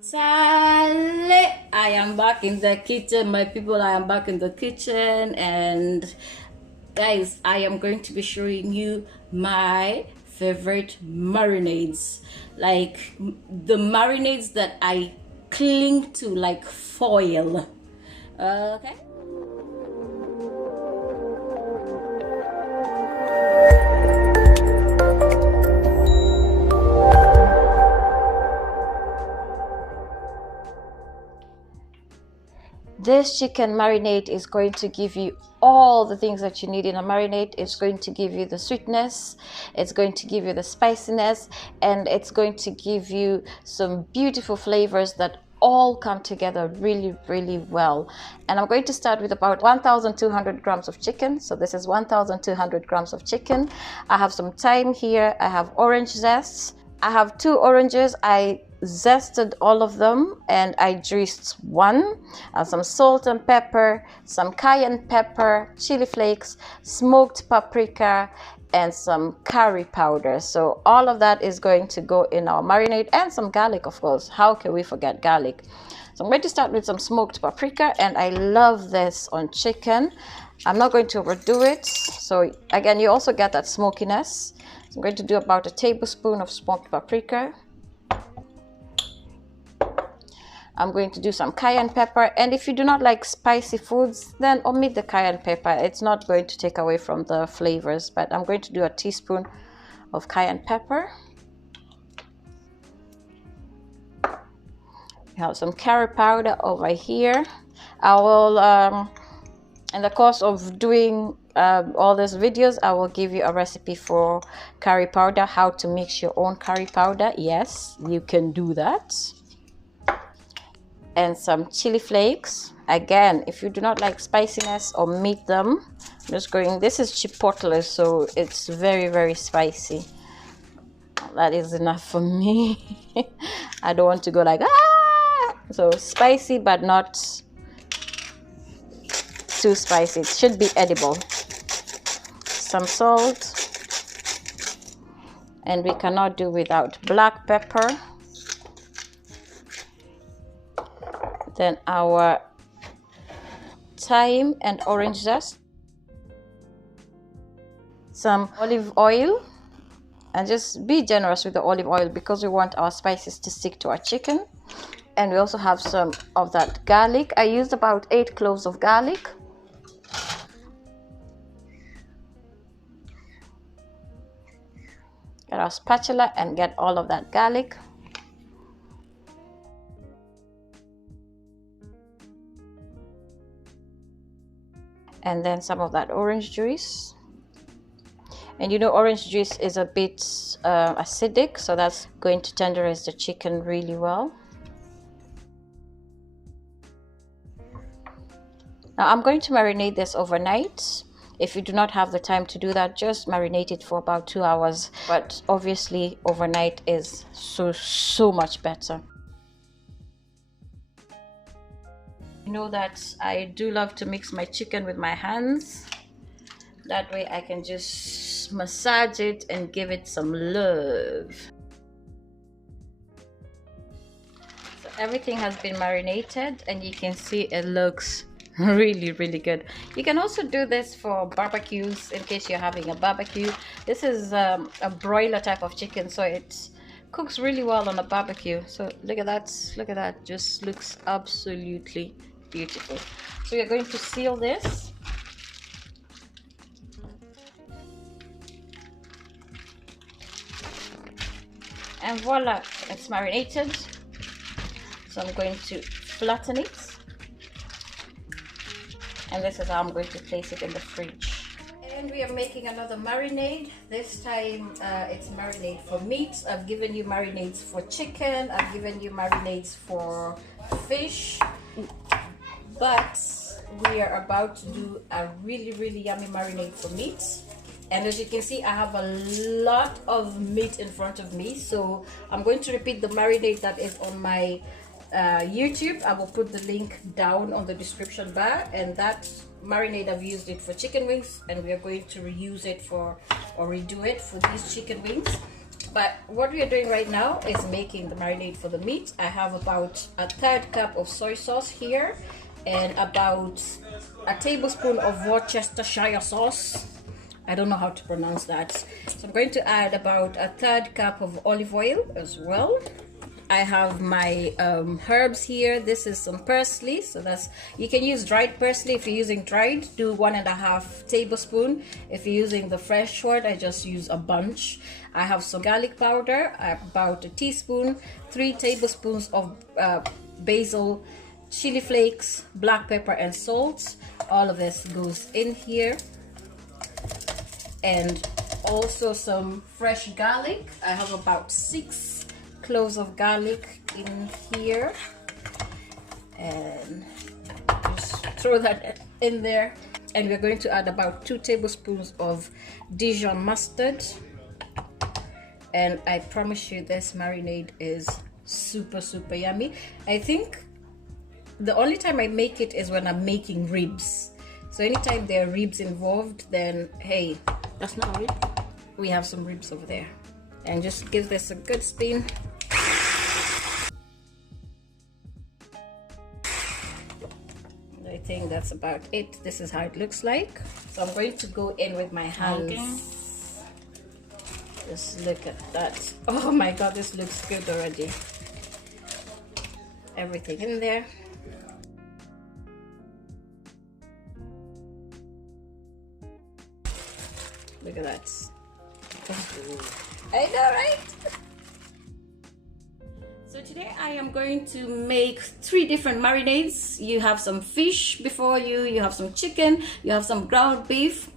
Sale! I am back in the kitchen, my people. I am back in the kitchen, and guys, I am going to be showing you my favorite marinades, like the marinades that I cling to like foil. Okay. This chicken marinade is going to give you all the things that you need in a marinade. It's going to give you the sweetness, it's going to give you the spiciness, and it's going to give you some beautiful flavors that all come together really well. And I'm going to start with about 1,200 grams of chicken. So this is 1,200 grams of chicken. I have some thyme here. I have orange zest. I have 2 oranges. I zested all of them and I juiced one. Some salt and pepper, some cayenne pepper, chili flakes, smoked paprika, and some curry powder. So all of that is going to go in our marinade, and some garlic, of course. How can we forget garlic? So I'm going to start with some smoked paprika, and I love this on chicken. I'm not going to overdo it. So again, you also get that smokiness. So I'm going to do about a tablespoon of smoked paprika. I'm going to do some cayenne pepper, and if you do not like spicy foods, then omit the cayenne pepper. It's not going to take away from the flavors, but I'm going to do a teaspoon of cayenne pepper. We have some curry powder over here. I will, in the course of doing all these videos, I will give you a recipe for curry powder, how to mix your own curry powder. Yes, you can do that. And some chili flakes. Again, if you do not like spiciness, omit them. I'm just going, this is chipotle, so it's very spicy. That is enough for me. I don't want to go like, ah! So spicy, but not too spicy. It should be edible. Some salt. And we cannot do without black pepper. Then our thyme and orange zest, some olive oil, and just be generous with the olive oil because we want our spices to stick to our chicken. And we also have some of that garlic. I used about 8 cloves of garlic. Get our spatula and get all of that garlic. And then some of that orange juice. And you know, orange juice is a bit acidic, so that's going to tenderize the chicken really well. Now I'm going to marinate this overnight. If you do not have the time to do that, just marinate it for about 2 hours. But obviously overnight is so much better. You know that I do love to mix my chicken with my hands. That way I can just massage it and give it some love. So everything has been marinated, and you can see it looks really good. You can also do this for barbecues in case you're having a barbecue. This is a broiler type of chicken, so it cooks really well on a barbecue. So look at that, just looks absolutely beautiful. So we're going to seal this. And voila, it's marinated. So I'm going to flatten it. And this is how I'm going to place it in the fridge. And we are making another marinade. This time it's marinade for meat. I've given you marinades for chicken. I've given you marinades for fish. But we are about to do a really yummy marinade for meat. And as you can see, I have a lot of meat in front of me. So I'm going to repeat the marinade that is on my YouTube. I will put the link down on the description bar, and that marinade, I've used it for chicken wings, and we are going to reuse it for, or redo it for these chicken wings. But what we are doing right now is making the marinade for the meat. I have about a third cup of soy sauce here and about a tablespoon of Worcestershire sauce. I don't know how to pronounce that. So I'm going to add about a third cup of olive oil as well. I have my herbs here. This is some parsley, so that's, you can use dried parsley. If you're using dried, do 1.5 tablespoons. If you're using the fresh one, I just use a bunch. I have some garlic powder, about a teaspoon, 3 tablespoons of basil, chili flakes, black pepper and salt. All of this goes in here. And also some fresh garlic. I have about 6 cloves of garlic in here, and just throw that in there. And we're going to add about 2 tablespoons of Dijon mustard. And I promise you, this marinade is super yummy. I think the only time I make it is when I'm making ribs. So anytime there are ribs involved, then hey, that's not a rib. We have some ribs over there. And just give this a good spin. I think that's about it. This is how it looks like. So I'm going to go in with my hands. Okay. Just look at that. Oh my god, this looks good already. Everything in there. Look at that. I know, right? So today I am going to make 3 different marinades. You have some fish before you, you have some chicken, you have some ground beef.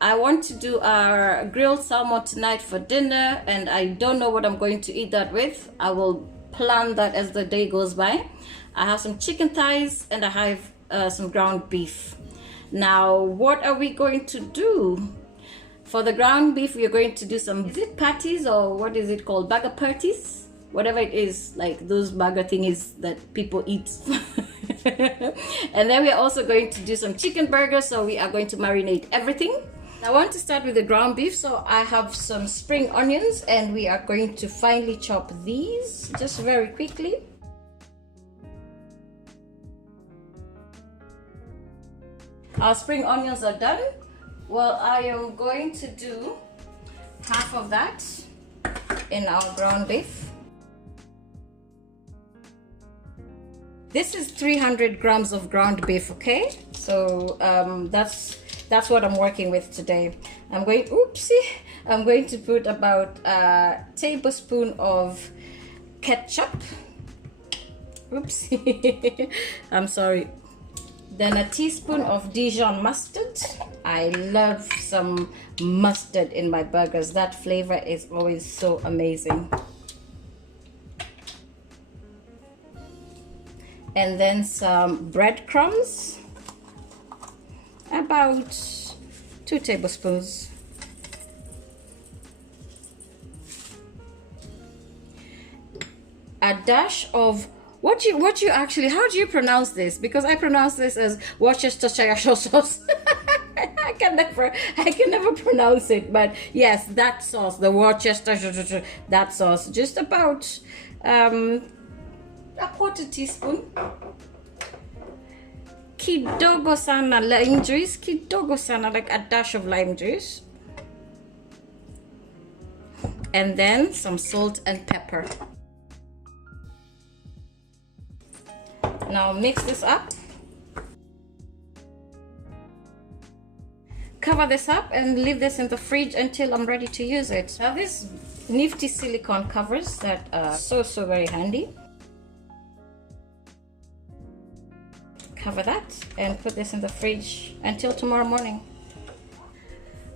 I want to do a grilled salmon tonight for dinner, and I don't know what I'm going to eat that with. I will plan that as the day goes by. I have some chicken thighs and I have some ground beef. Now, what are we going to do? For the ground beef, we are going to do some, is it patties or what is it called? Burger patties? Whatever it is, like those burger thingies that people eat. And then we are also going to do some chicken burgers, so we are going to marinate everything. I want to start with the ground beef, so I have some spring onions and we are going to finely chop these just very quickly. Our spring onions are done. Well, I am going to do half of that in our ground beef. This is 300 grams of ground beef, okay? So that's what I'm working with today. I'm going to put about a tablespoon of ketchup. Oopsie. I'm sorry. Then a teaspoon of Dijon mustard. I love some mustard in my burgers. That flavor is always so amazing. And then some breadcrumbs, about 2 tablespoons. A dash of what you actually, how do you pronounce this? Because I pronounce this as Worcestershire sauce. I can never pronounce it, but yes, that sauce, the Worcestershire, that sauce, just about a 1/4 teaspoon. Kidogo sana lime juice, kidogo sana, like a dash of lime juice. And then some salt and pepper. Now mix this up. Cover this up and leave this in the fridge until I'm ready to use it. Now this nifty silicone covers that are so very handy. Cover that and put this in the fridge until tomorrow morning.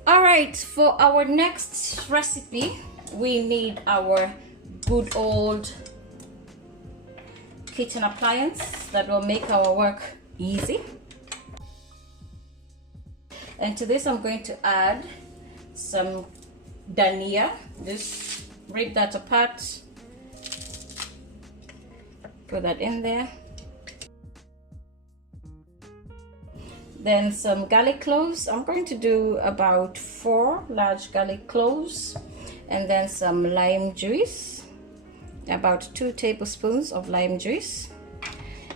All right, for our next recipe, we need our good old kitchen appliance that will make our work easy. And to this, I'm going to add some dhania. Just rip that apart, put that in there. Then some garlic cloves. I'm going to do about 4 large garlic cloves. and then some lime juice, about 2 tablespoons of lime juice,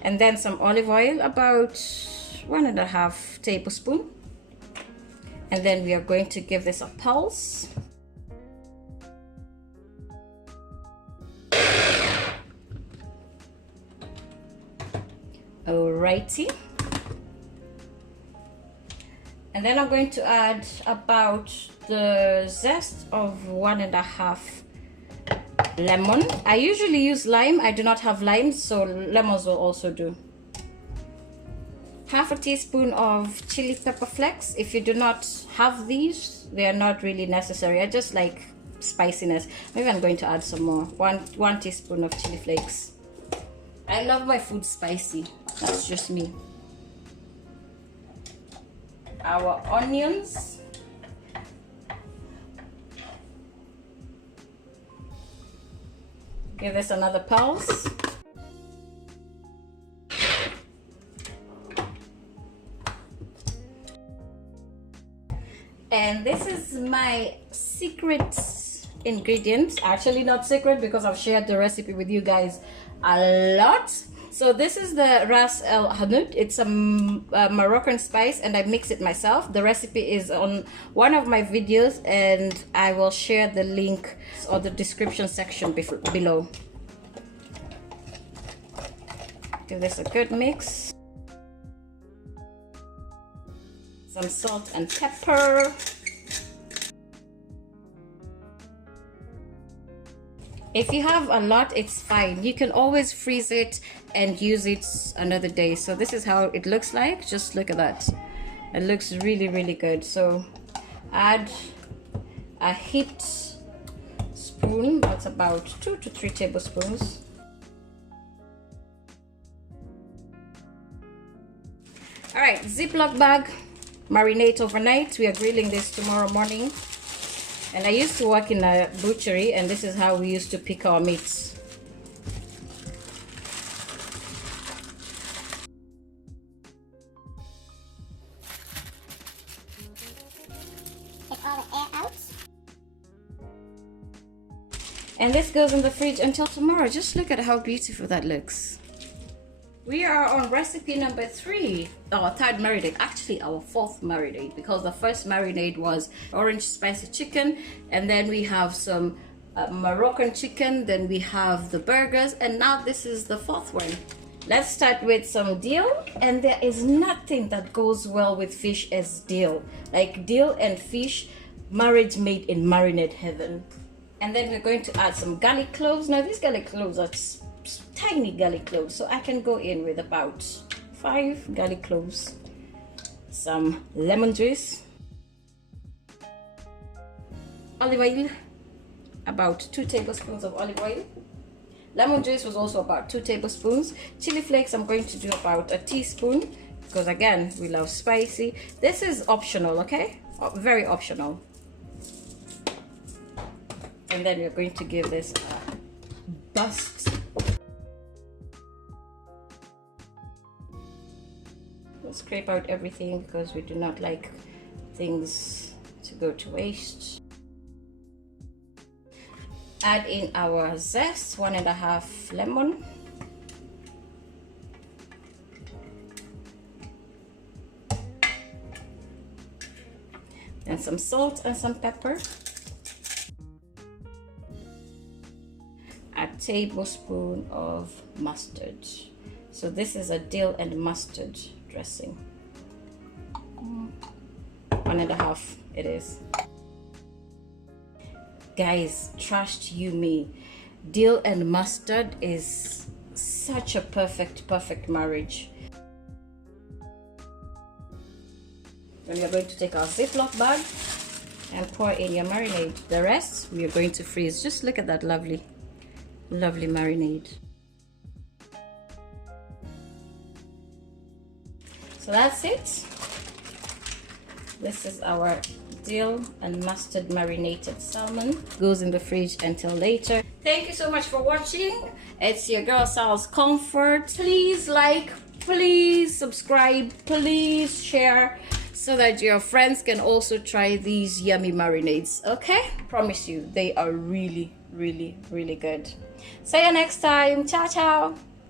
and then some olive oil, about 1.5 tablespoons. And then we are going to give this a pulse. Alrighty. And then I'm going to add about the zest of 1.5 lemon. I usually use lime. I do not have lime, so lemons will also do. Half a teaspoon of chili pepper flakes. If you do not have these, they are not really necessary. I just like spiciness. Maybe I'm going to add some more. One teaspoon of chili flakes. I love my food spicy. That's just me. Our onions. Give this another pulse. And this is my secret ingredient. Actually not secret, because I've shared the recipe with you guys a lot. So this is the Ras El Hanout. It's a Moroccan spice, and I mix it myself. The recipe is on one of my videos, and I will share the link or the description section below. Give this a good mix. Some salt and pepper. If you have a lot, it's fine. You can always freeze it and use it another day. So this is how it looks like. Just look at that. It looks really, really good. So add a heaped spoon. That's about 2 to 3 tablespoons. All right, Ziploc bag. Marinate overnight. We are grilling this tomorrow morning. And I used to work in a butchery, and this is how we used to pick our meats. Take all the air out. And this goes in the fridge until tomorrow. Just look at how beautiful that looks. We are on recipe number 3, our 3rd marinade, actually our 4th marinade, because the first marinade was orange spicy chicken, and then we have some Moroccan chicken, then we have the burgers, and now this is the 4th one. Let's start with some dill, and there is nothing that goes well with fish as dill. Like dill and fish, marriage made in marinade heaven. And then we're going to add some garlic cloves. Now these garlic cloves are tiny garlic cloves, so I can go in with about 5 garlic cloves, some lemon juice, olive oil, about 2 tablespoons of olive oil. Lemon juice was also about 2 tablespoons. Chili flakes I'm going to do about a teaspoon, because again we love spicy. This is optional, okay? Very optional. And then we're going to give this a bust. Scrape out everything, because we do not like things to go to waste. Add in our zest, 1.5 lemon. And some salt and some pepper. A tablespoon of mustard. So this is a dill and mustard dressing. 1.5 it is. Guys, trust you me, dill and mustard is such a perfect marriage. Then we are going to take our Ziploc bag and pour in your marinade. The rest we are going to freeze. Just look at that lovely marinade. So that's it. This is our dill and mustard marinated salmon. Goes in the fridge until later. Thank you so much for watching. It's your girl Sal's Comfort. Please like, please subscribe, please share. so that your friends can also try these yummy marinades. Okay, promise you they are really, really, really good. See you next time. Ciao, ciao.